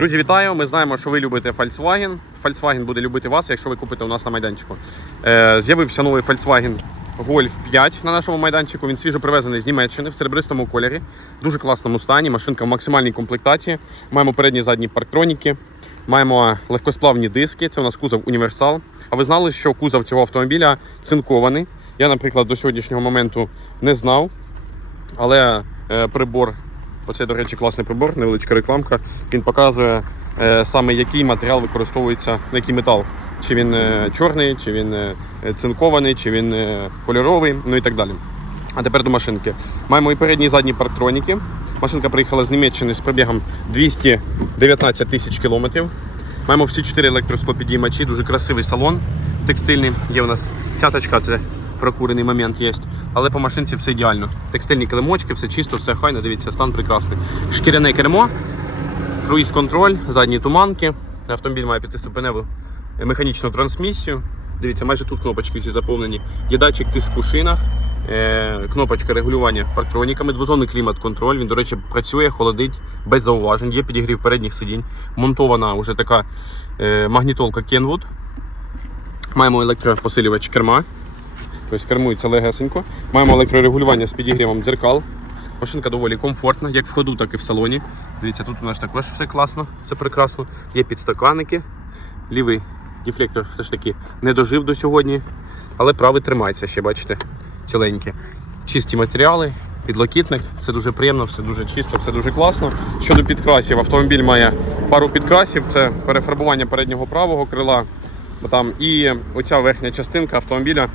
Друзі, вітаю! Ми знаємо, що ви любите Volkswagen. Volkswagen буде любити вас, якщо ви купите у нас на майданчику. Е, з'явився новий Volkswagen Golf 5 на нашому майданчику. Він свіжо привезений з Німеччини в серебристому кольорі. В дуже класному стані. Машинка в максимальній комплектації. Маємо передні задні парктроніки. Маємо легкосплавні диски. Це у нас кузов універсал. А ви знали, що кузов цього автомобіля цинкований? Я, наприклад, до сьогоднішнього моменту не знав. Але е, прибор, оце, до речі, класний прибор, невеличка рекламка. Він показує е, саме який матеріал використовується, ну, який метал. Чи він е, чорний, чи він е, цинкований, чи він е, кольоровий, ну і так далі. А тепер до машинки. Маємо і передні і задні парктроніки. Машинка приїхала з Німеччини з пробігом 219 тисяч кілометрів. Маємо всі чотири електроскопідіймачі, дуже красивий салон текстильний. Є у нас цяточка, це прокурений момент є. Але по машинці все ідеально. Текстильні килимочки, все чисто, все хайно. Дивіться, стан прекрасний. Шкіряне кермо, круїз-контроль, задні туманки. Автомобіль має п'ятиступеневу механічну трансмісію. Дивіться, майже тут кнопочки всі заповнені. Є датчик тиску шинах, е, кнопочка регулювання парктроніками, двозонний клімат-контроль. Він, до речі, працює, холодить без зауважень. Є підігрів передніх сидінь. Монтована вже така е, магнітолка Kenwood. Маємо електропосилювач керма. Тобто кермується легесенько. Маємо електрорегулювання з підігрівом дзеркал. Машинка доволі комфортна, як в ходу, так і в салоні. Дивіться, тут у нас також все класно, все прекрасно. Є підстаканники. Лівий дефлектор все ж таки не дожив до сьогодні, але правий тримається ще, бачите, ціленьке. Чисті матеріали, підлокітник, це дуже приємно, все дуже чисто, все дуже класно. Щодо підкрасів, автомобіль має пару підкрасів: це перефарбування переднього правого крила. Там і оця верхня частинка автомобіля,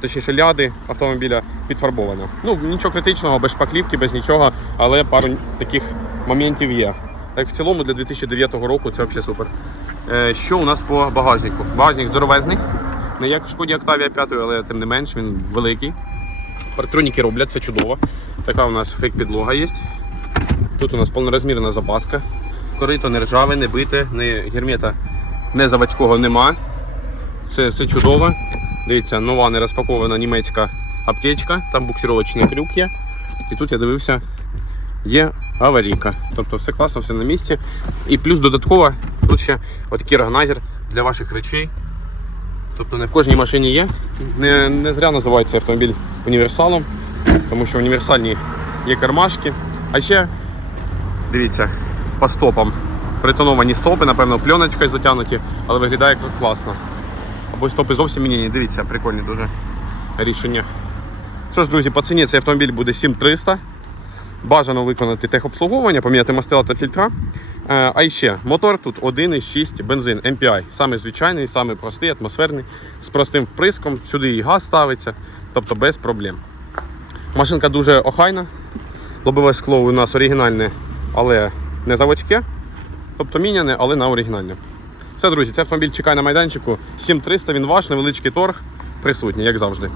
точніше ляди автомобіля підфарбована. Ну нічого критичного, без шпаклівки, без нічого, але пару таких моментів є. Так в цілому для 2009 року це взагалі супер. Е, Що у нас по багажнику? Багажник здоровезний, не як в шкоді Octavia 5, але тим не менш він великий. Парктроніки роблять, це чудово. Така у нас фейк-підлога є. Тут у нас повнорозмірна запаска. Корито не ржаве, не бите, не гермета не заводського нема. Це все чудово. Дивіться, нова не розпакована німецька аптечка, там буксировочний крюк є. І тут я дивився, є аварійка. Тобто все класно, все на місці. І плюс додатково тут ще такий органайзер для ваших речей. Тобто не в кожній машині є. Не, не зря називається автомобіль універсалом, тому що універсальні є кармашки. А ще дивіться, по стопам. Притоновані стопи, напевно, пленочкою затягнуті, але виглядає класно. Або стопи зовсім міняні. Дивіться, прикольні дуже рішення. Що ж, друзі, по ціні цей автомобіль буде 7300. Бажано виконати техобслуговування, поміняти мастила та фільтра. Е, А ще мотор тут 1,6 бензин MPI. Саме звичайний, саме простий, атмосферний, з простим вприском. Сюди і газ ставиться, тобто без проблем. Машинка дуже охайна. Лобове скло у нас оригінальне, але не заводське. Тобто міняне, але на оригінальне. Все, друзі, цей автомобіль чекає на майданчику. 7300, він ваш, невеличкий торг присутній, як завжди.